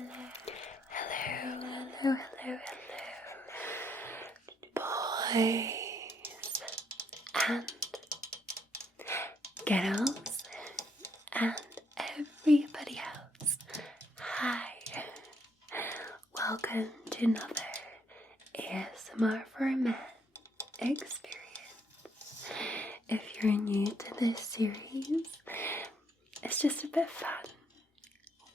Hello, boys and girls and everybody else. Hi, welcome to another ASMR for Men experience. If you're new to this series, it's just a bit fun.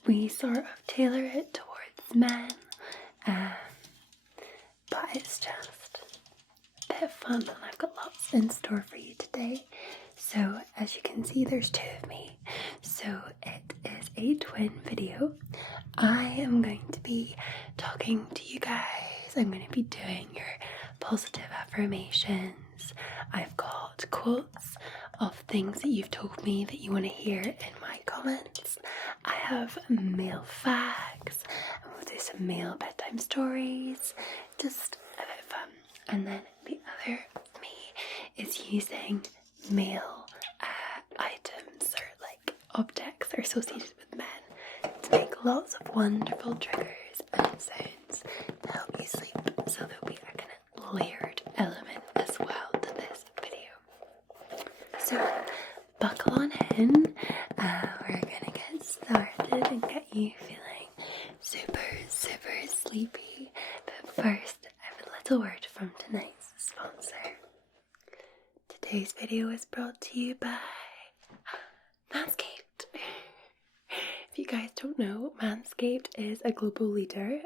We sort of tailor it towards men, but it's just a bit of fun, and I've got lots in store for you today. So as you can see, there's two of me, so it is a twin video. I am going to be talking to you guys. I'm going to be doing your positive affirmations. I've got quotes of things that you've told me that you want to hear in my comments. I have male facts, and we'll do some male bedtime stories, just a bit of fun. And then the other me is using male items or like objects that are associated with men to make lots of wonderful triggers and sounds to help you sleep. So there'll be a kind of layered element as well to this video. So buckle on in. We're gonna get started and get you feeling super sleepy. But first, I have a little word from tonight's sponsor. Today's video is brought to you by Manscaped. If you guys don't know, Manscaped is a global leader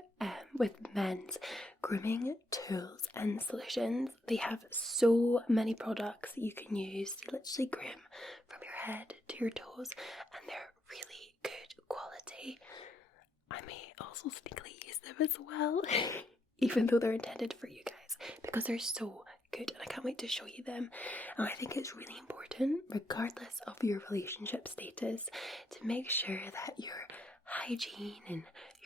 with men's grooming tools and solutions. They have so many products that you can use to literally groom from your head to your toes, and they're really good quality. I may also sneakily use them as well, even though they're intended for you guys, because they're so good, and I can't wait to show you them. And I think it's really important, regardless of your relationship status, to make sure that your hygiene and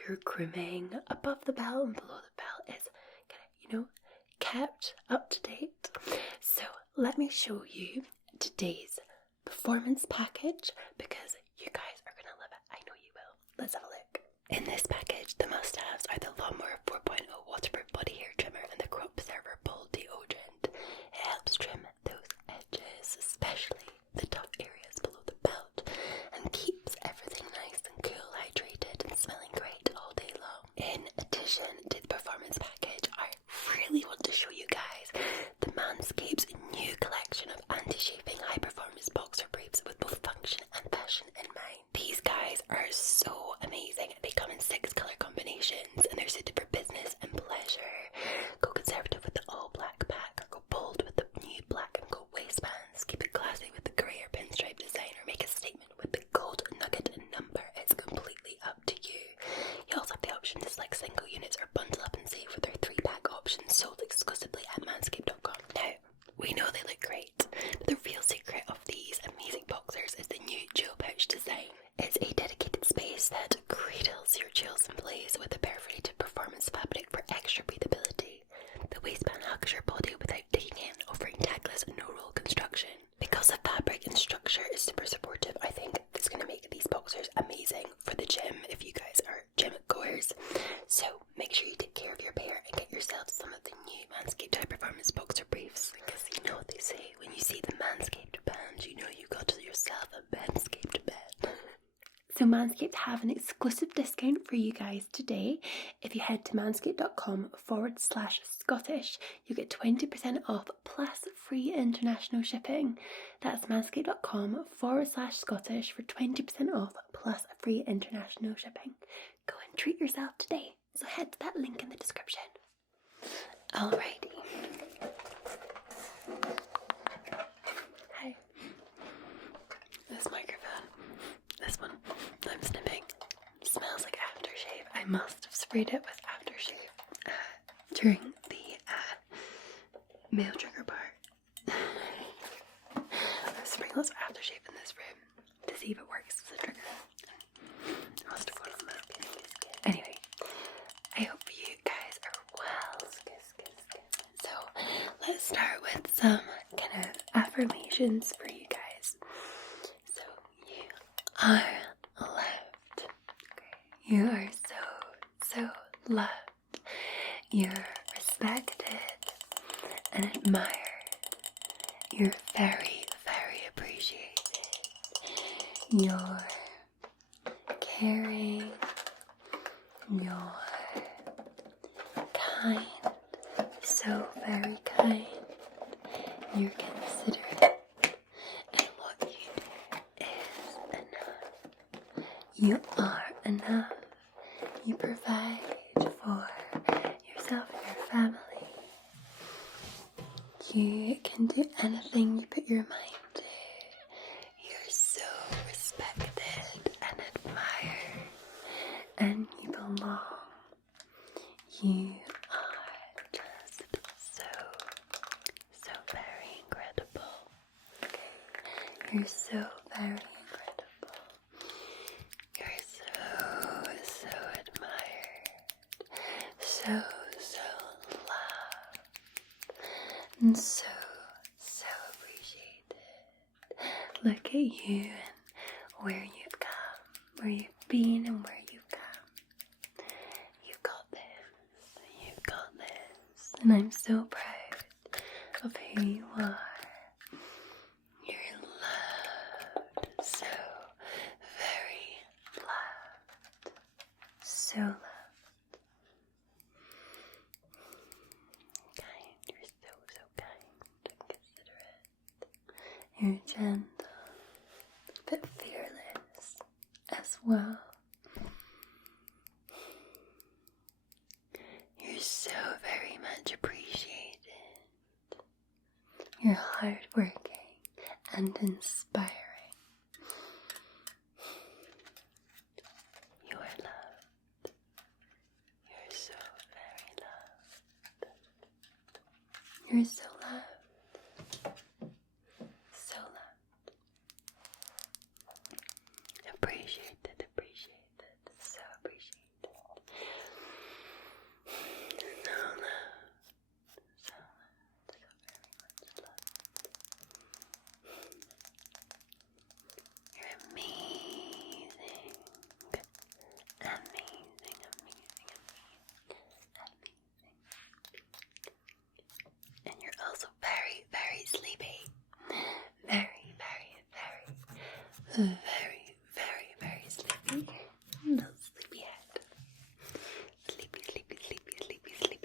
your grooming above the belt and below the belt is kind of, kept up to date. So let me show you today's performance package, because you guys are gonna love it. I know you will. Let's have a look. In this package, the must-haves are the Lawnmower 4.0 waterproof body hair trimmer and the Crop Preserver ball deodorant. It helps trim those edges, especially the tough areas below the belt, and keeps everything nice and cool, hydrated, and smelling great all day long. In addition to the performance package, I really want to show you guys the Manscaped's new collection of anti-chafing high-performance boxer briefs with both function and fashion in mind. These guys are so amazing. They come in 6 color combinations, and they're suited for business and pleasure. Go conservative with the all-black pack, or go bold with the new black and gold waistbands. Keep it classy with the grey or pinstripe design, or make a statement with the gold nugget and number. It's completely up to you. You also have the option to select single units or bundle up and save with their 3-pack options sold exclusively at manscaped.com. Now, we know they look great, but the real secret of these amazing boxers is the new jewel pouch design. It's a dedicated space that cradles your jewels in place with a perforated performance fabric for extra breathability. The waistband hugs your body without digging in, offering tagless no-roll construction. Because the fabric and structure is super supportive, I think it's going to make these boxers amazing for the gym if you guys are gym goers. So make sure you take care of your pair and get yourself some of the new Manscaped High Performance Boxer Briefs, because you know what they say, when you see the Manscaped band, you know you got yourself a Manscaped band. So Manscaped have an exclusive discount for you guys today. If you head to manscaped.com/Scottish, you get 20% off plus free international shipping. That's manscaped.com/Scottish for 20% off plus free international shipping. Go and treat yourself today. So head to that link in the description. Alrighty. Hi. This microphone. This one I'm snipping smells like aftershave. I must have sprayed it with aftershave during the male trigger part. I'm spraying lots of aftershave in this room to see if it works as a trigger. I must have gone on that. Anyway, I hope you guys are well. So let's start with some kind of affirmations for you guys. So you are loved. Okay. You are so loved. You're respected and admired. You're very, very appreciated. You're caring. You're kind. So very kind. You're considerate. And what you do is enough. You are enough. You provide for yourself and your family. You can do anything you put your mind to. You're so respected and admired. And you belong. You are just so very incredible. Okay? You're so very incredible. You're so admired. So loved. And so appreciated. Look at you and where you've come, where you've been and where you've come. You've got this. And I'm so proud of who you are. You're loved, so very loved. So loved. Kind, you're so kind and considerate. You're gentle, but fearless as well. You're so very much appreciated. You're hardworking and inspiring. You are loved. You're so very loved. You're so loved. So loved. Appreciated. So appreciated. So loved. So very much loved. You're amazing. And you're also very, very sleepy. Very, very sleepy. Little sleepy head. Sleepy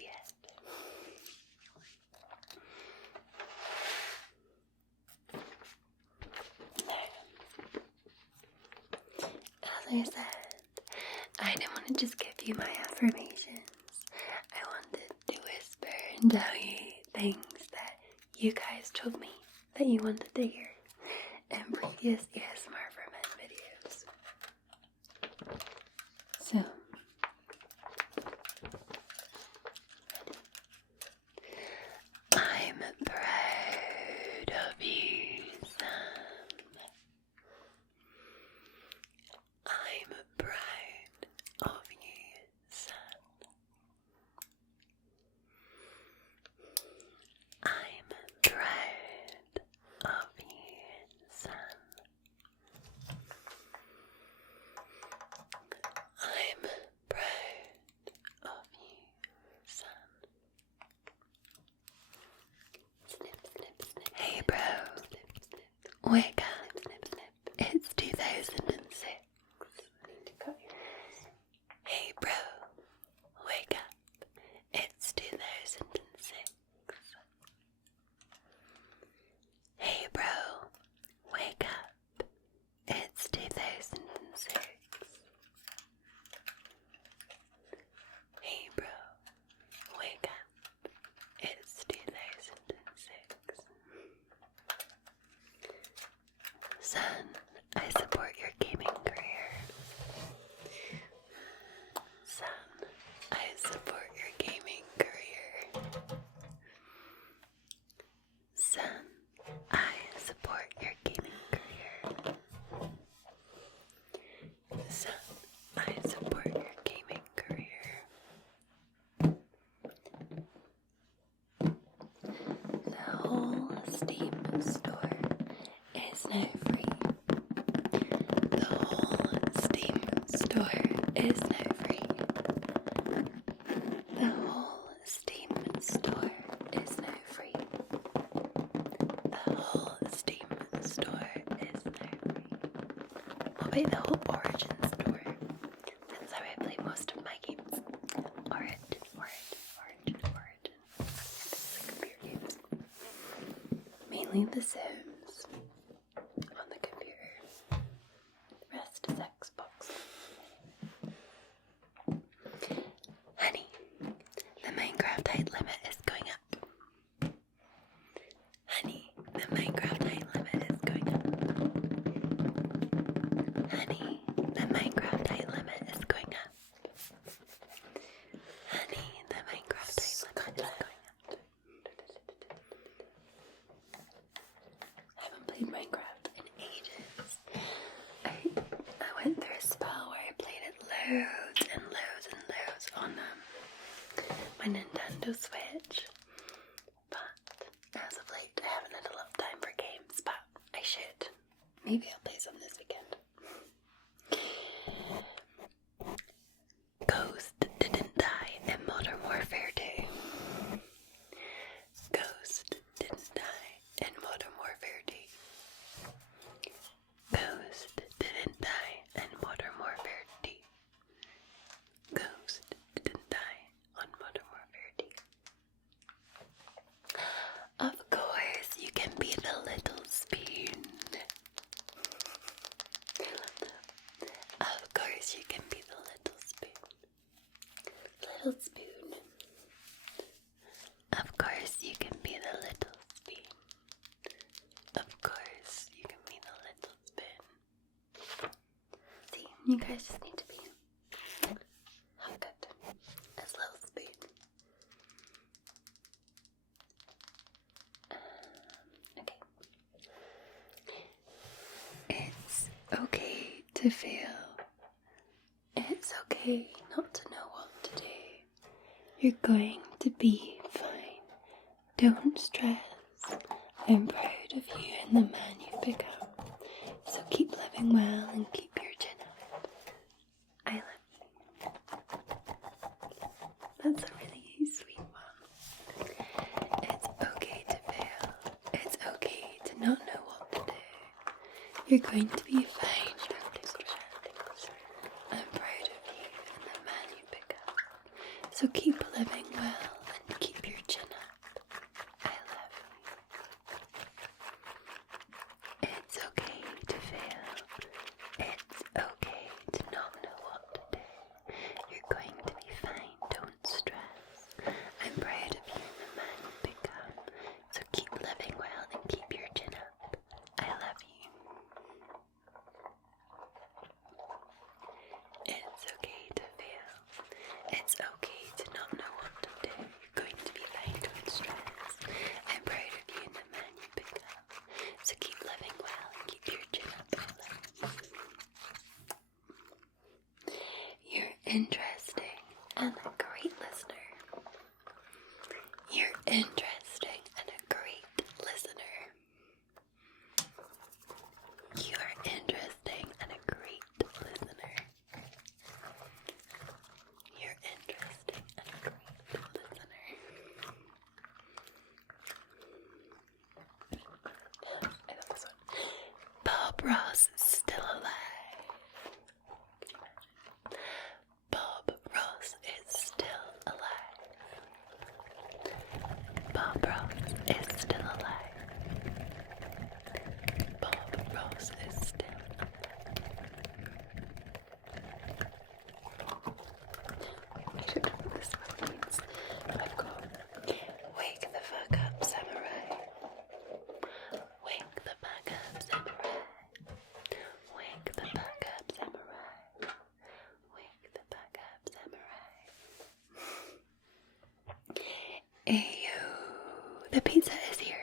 head. As I said, I didn't want to just give you my affirmations. I wanted to whisper and tell you things that you guys told me that you wanted to hear in previous ASMR for Men videos. So, I'm proud of you, son. I'm proud of you, son. I'm proud of you, son. I'm proud of you, son. Snip, snip, snip. Hey, bro. Snip, snip. Wake up. Snip, snip. It's 2006. Hey, bro. Wake up. It's 2006. Hey, bro. Wake up. It's 2006. Hey, bro. Wake up. It's 2006. Son, I support your gaming career. Son, I support your gaming career. Son, I support your gaming career. Son, I support your gaming career. The whole Steam store is now free. The whole Steam store is now free. play the whole Origin story. That's how I play most of my games. Origin. Computer games. Mainly The Sims on the computer. The rest is Xbox. Honey, the Minecraft height limit is going up. Honey, the Minecraft height limit is going up. Honey, the Minecraft height limit is going up. Honey, the Minecraft height limit is going up. I haven't played Minecraft in ages. I went through a spell where I played it loads and loads on my Nintendo Switch. But as of late, I haven't had a lot of time for games, but I should. Maybe I'll play some this weekend. Ghost didn't die in Modern Warfare 2. Ghost didn't die in Modern Warfare 2. Ghost didn't die in Modern Warfare 2. Ghost didn't die on Modern Warfare 2. Of course, you can be the little spoon. Of course, you can be the little spoon. Little spoon. Of course, you can be the little spoon. Of course, you can be the little spoon. See, you guys just need to be how good as little spoon. Okay. It's okay to fail. It's okay not to know what to do. You're going to be fine. Don't stress. I'm proud of you and the man you've become. So keep living well and keep your chin up. I love you. That's a really sweet one. It's okay to fail. It's okay to not know what to do. You're going to be fine. Don't stress. I'm proud of you and the man you've become. So keep living well and keep your chin up. I love you. It's okay to fail. It's okay to not know what to do. You're going to be fine. Don't stress. I'm proud of you and the man you've become. So keep living well and keep your chin up. I love you. It's okay to fail. It's okay to not know what to do. You're going to be fine, don't stress. I'm proud of you and the man you become. So keep living well and keep your chin up. I love you. You're interesting and a great listener. You're interesting and a great listener. You are interesting and a great listener. You're interesting and a great listener. I love this one. Bob Ross is still alive. Can you imagine? Bob Ross is still alive. Bob Ross is still alive. Bob Ross is still alive. I don't know what this one means, but I've got wake the fuck up, samurai. Wake the fuck up, samurai. Wake the fuck up, samurai. Wake the fuck up, samurai. Ayo, the pizza is here.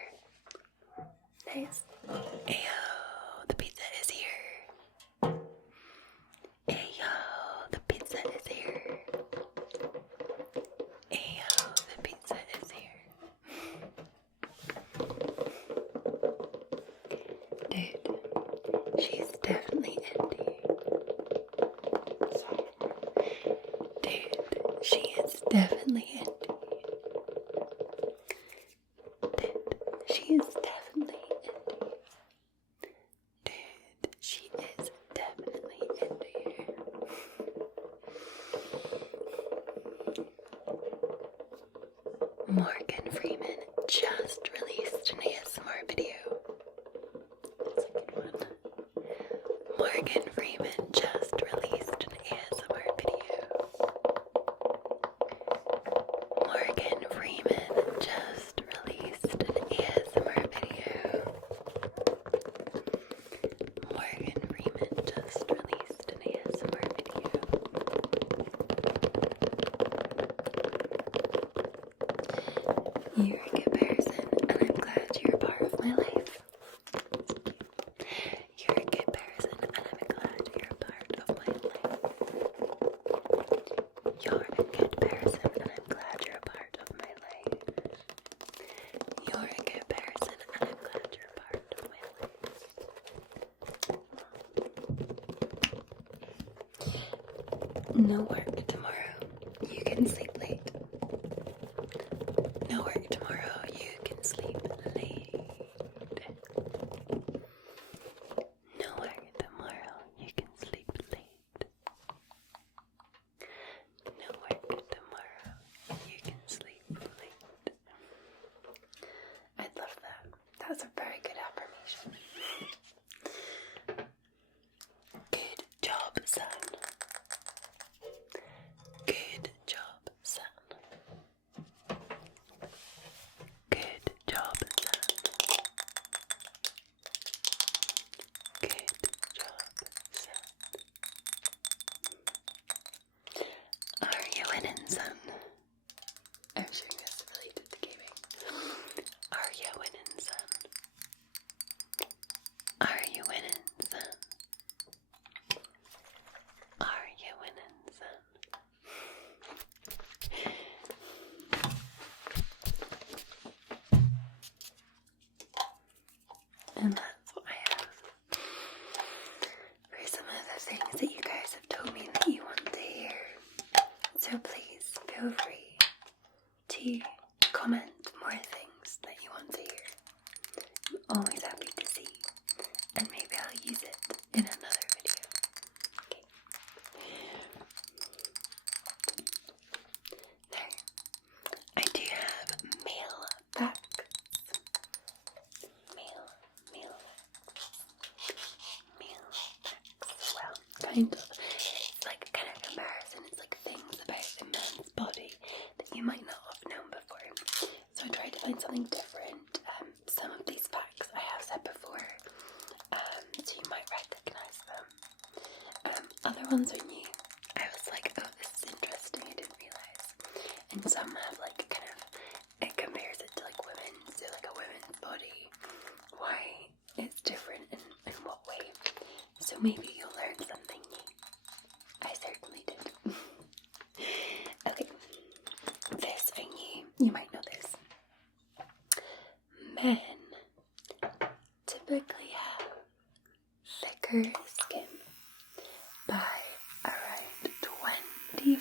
Nice. Ayo, the pizza is here. Ayo, the pizza is here. Ayo, the pizza is here. Dude, she's definitely into you. Sorry. Dude, she is definitely into you. Dude, she is definitely into you. Dude, she is definitely Morgan Freeman just released an ASMR video. That's a good one. Morgan Freeman just released an ASMR video. Morgan Freeman just released an ASMR video. Morgan Freeman just released an ASMR video. You're a good person, and I'm glad you're a part of my life. You're a good person, and I'm glad you're a part of my life. You're a good person, and I'm glad you're a part of my life. You're a good person, and I'm glad you're a part of my life. No work tomorrow. You can sleep late. No work tomorrow. You can sleep late. No work tomorrow. You can sleep late. No work tomorrow. You can sleep late. I love that. That's a very good affirmation. Good job, son. Good job, son. Good job, son. Good job, son. Are you winning, son? I'm sure this is related to gaming. Are you winning, son? Are you winning, son? Are you winning, son? And that's what I have for some of the things that you guys have told me that you want to hear. So please feel free to comment more things that you want to hear. I'm always happy to see, and maybe I'll use it in another video. Okay. Now, I do have mail facts. Mail facts. Well, kind of. It's like kind of comparison. It's like things about a man's body that you might not have known before. So I tried to find something different. Some of these facts I have said before, so you might recognize them. Other ones are new. I was like, oh, this is interesting. I didn't realize. And some have like kind of, it compares it to like women's, so like a women's body. Why it's different and in what way. So maybe you'll learn something new. I certainly did. Okay, this I knew. You might know this. Men typically have thicker skin by around 25%.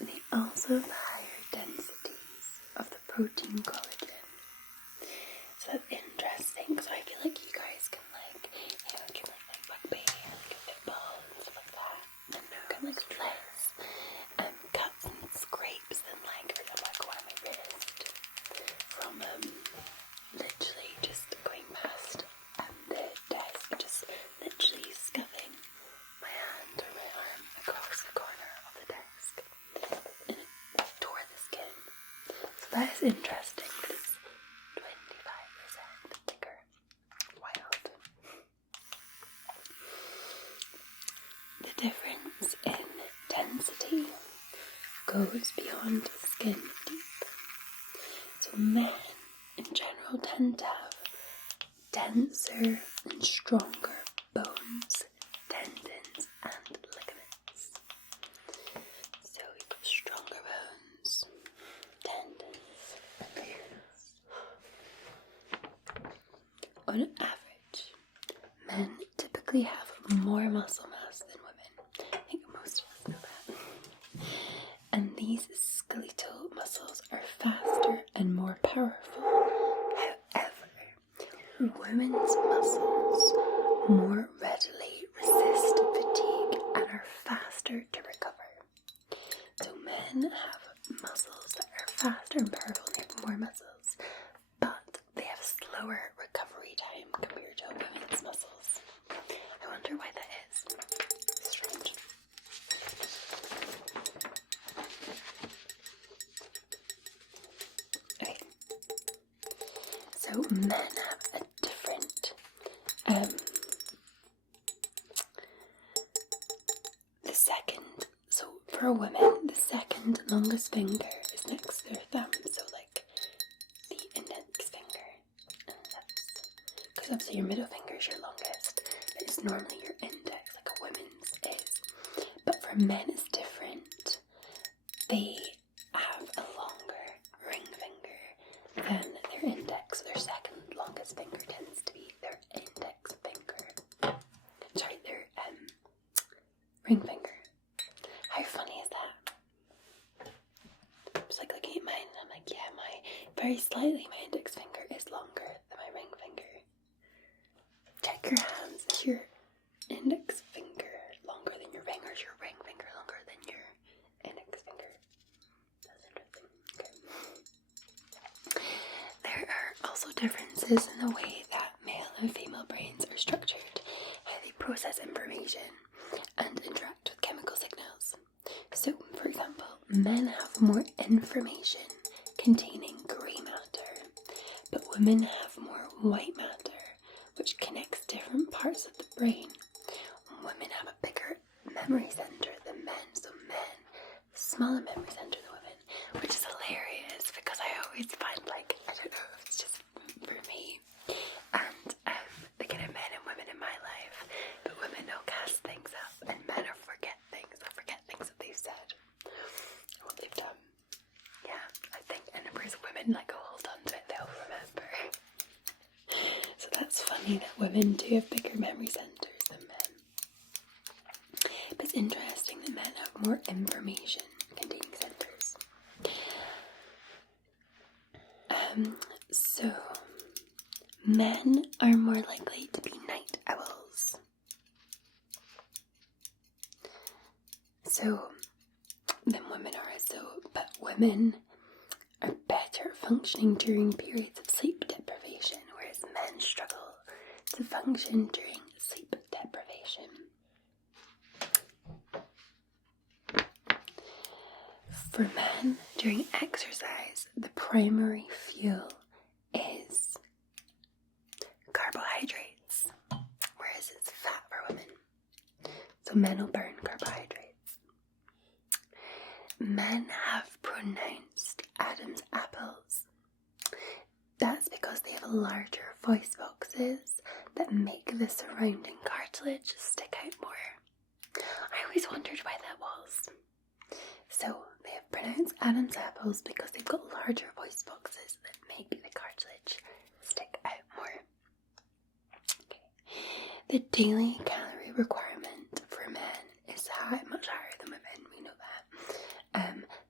They also have higher densities of the protein collagen. So that's interesting, so I feel like you guys can like, you know, can like rugby and like football and stuff like that. And can like flex cuts and scrapes and like, for example, I go on my wrist from literally just going past the desk, just literally scuffing my hand or my arm across the corner of the desk, and it tore the skin. So that is interesting, but it's 25% thicker. Wild. The difference in density goes beyond skin deep. So men in general tend to have denser and stronger bones, tendons and ligaments. So we've got stronger bones, tendons and ligaments. On average, men typically have more muscle mass than women. I think most of us know that. And these skeletal muscles are faster and more powerful. However, women's muscles more readily resist fatigue and are faster to recover. So men have So men have a different, so for a woman, the second longest finger is next to their thumb, so like the index finger, and that's, because obviously your middle finger is your longest, but it's normally your index, like a woman's is, but for men it's different. They have a longer ring finger than their index, so their second longest finger tends to be their index finger. Sorry, their ring finger. How funny is that? I was like looking at mine and I'm like, yeah, very slightly my index finger is longer than my ring finger. Check your hands. Is your index finger longer than your ring, or is your ring finger longer than your index finger? That's interesting. Okay. There are also differences in the way that male and female brains are structured, how they process information and interact with chemical signals. So, for example, men have more information containing grey matter, but women have more white matter, which connects different parts of the brain. Women have a bigger memory centre than men, so men have a smaller memory centre than women, which is hilarious because I always find, like, I don't know if it's just for me and the kind of men and women in my life, but women don't cast things up and men will forget things that they've said, what they've done. Yeah, I think, and whereas women like hold on to it, they'll remember. So that's funny that women do have bigger memory centres than men. But it's interesting that men have more information containing centres. So men are more likely to be night owls. So than women are, but women are better at functioning during periods of sleep deprivation, whereas men struggle to function during sleep deprivation. For men, during exercise, the primary fuel is carbohydrates, whereas it's fat for women. So men will burn carbohydrates. Men have pronounced Adam's apples. That's because they have larger voice boxes that make the surrounding cartilage stick out more. I always wondered why that was. So they have pronounced Adam's apples because they've got larger voice boxes that make the cartilage stick out more. Okay. The daily calorie requirement for men is much higher than women, we know that.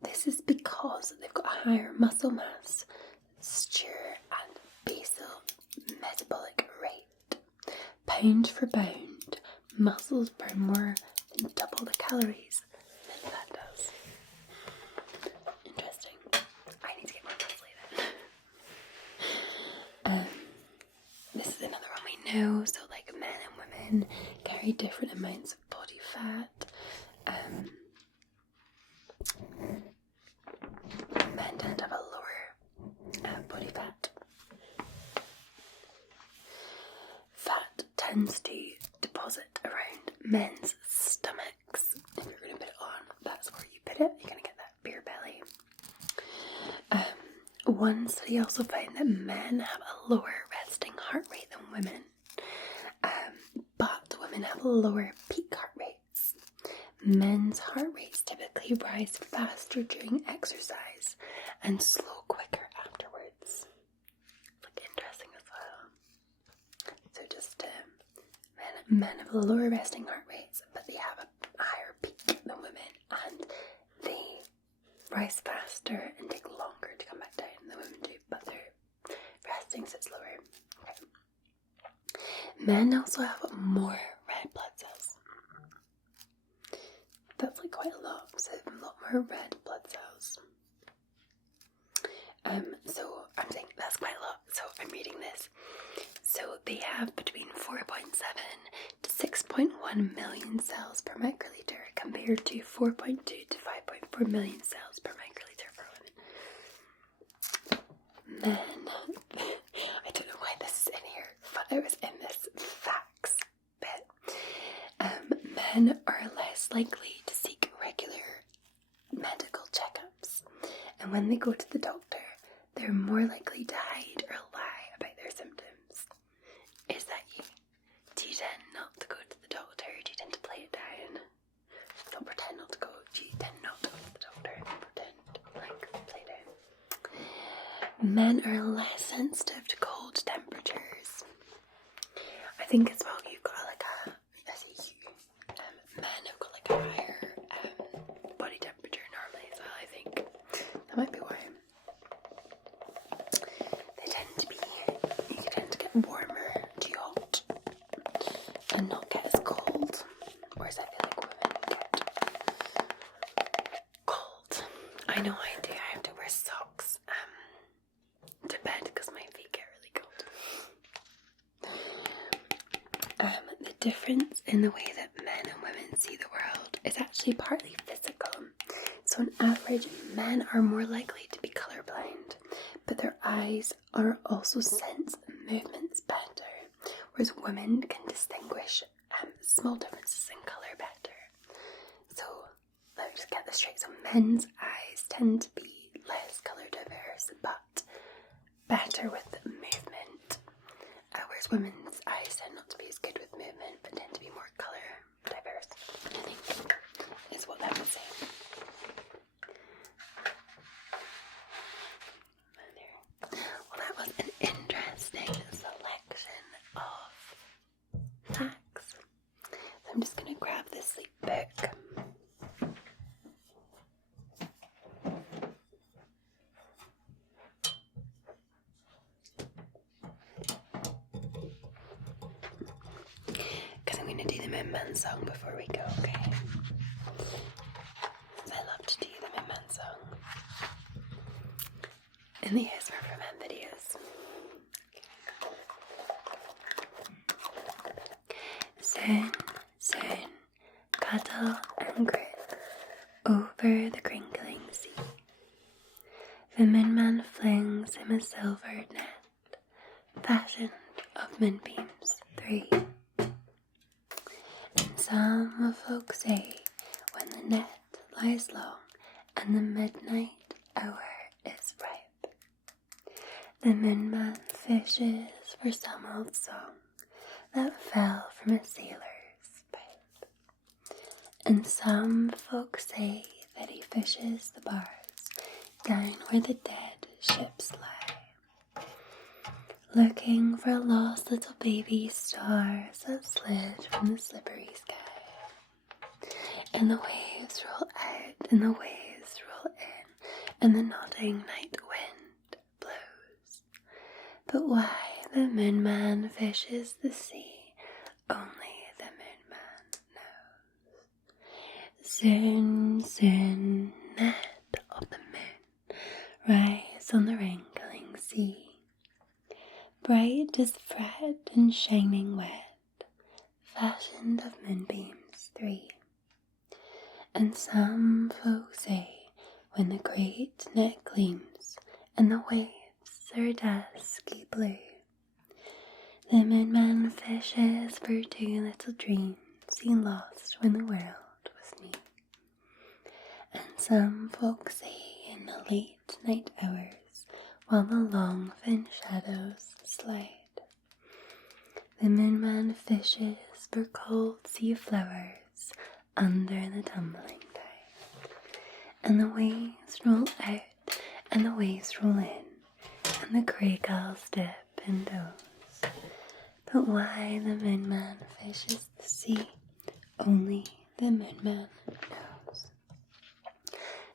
This is because they've got a higher muscle mass, stir and basal metabolic rate. Pound for pound, muscles burn more than double the calories than fat does. Interesting. I need to get more muscly then. This is another one we know. So like men and women carry different amounts of body fat. Men tend to have a lower body fat. Fat tends to deposit around men's stomachs. If you're going to put it on, that's where you put it. You're going to get that beer belly. One study also found that men have a lower resting heart rate than women, but women have lower peak heart rates. Men's heart rates typically rise faster during exercise and slow quicker afterwards. Like interesting as well. So just men have lower resting heart rates, but they have a higher peak than women, and they rise faster and take longer to come back down than women do, but they're resting, so it's lower. Okay. Men also have more red blood cells. That's like quite a lot, so they have a lot more red blood cells. So I'm saying that's quite a lot, so I'm reading this. So they have between 4.7 to 6.1 million cells per microliter compared to 4.2 to 5.4 million cells per microliter for women. Men, I men are less likely to seek regular medical checkups, and when they go to the doctor, they're more likely to hide or lie about their symptoms. Is that you? Do you tend not to go to the doctor? Do you tend to play it down? Not pretend not to go. Do you tend not to go to the doctor? Pretend, like, play down. Men are less sensitive to cold temperatures. I think as well you've got like men have got like a higher body temperature normally as well, I think. That might be why. You tend to get warmer, too hot, and not get as cold. Whereas I feel like women get cold. I know I do. I have to wear socks to bed because my feet get really cold. The difference in the way that men and women see the world is actually partly physical. So on average, men are more likely to be colourblind, but their eyes are also sense movements better, whereas women can distinguish small differences in colour better. So let me just get this straight. So men's eyes tend to be less colour diverse, but better with movement, whereas women's eyes tend not to be as good with movement, but tend to be more colour diverse, I think, is what that would say. Well, that was an interesting selection of facts. So I'm just going to grab this sleep book. Because I'm going to do the Min song before we go, okay? I love to do the Min song. And the ASMR for Men videos. Soon, soon, cuddle and grin over the crinkling sea. The Min flings him a silvered net, fashioned of moonbeams 3. And some folk say, when the net lies long and the midnight hour is ripe, the Min fishes for some old song that fell from a sailor's pipe. And some folk say that he fishes the bars down where the dead ships lie, looking for a lost little baby stars that slid from the slippery sky. And the waves roll out, and the waves roll in, and the nodding night wind blows. But why the Moon fishes the sea, only the Moon knows. Soon, soon, net of the moon rise on the wrinkling sea, bright as thread and shining wet, fashioned of moonbeams 3. And some folk say, when the great net gleams and the waves are dusky blue, the Moon fishes for 2 little dreams seen lost when the world was new. And some folk say in the late night hours, while the long thin shadows slide, the Moon fishes for cold sea flowers under the tumbling tide. And the waves roll out, and the waves roll in, and the grey gulls dip and doze. But why the Moon fishes the sea, only the Moon knows.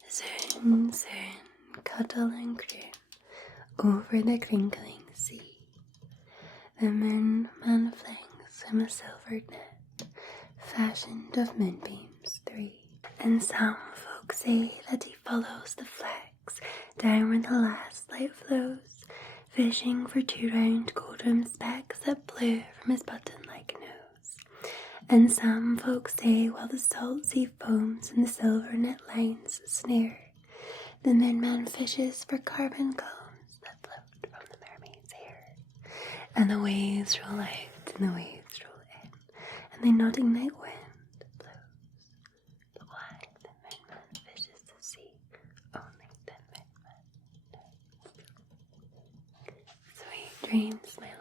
Soon, soon, cuddle and croon over the crinkling sea. The Moon flings him a silvered net, fashioned of moonbeams 3. And some folk say that he follows the flecks down where the last light flows, fishing for 2 round golden specks that blew from his button-like nose. And some folk say while the salt sea foams and the silver net lines snare, the Moon fishes for carbon cones that float from the mermaid's hair. And the waves roll out and the waves roll in, and the nodding night wind blows. cream smells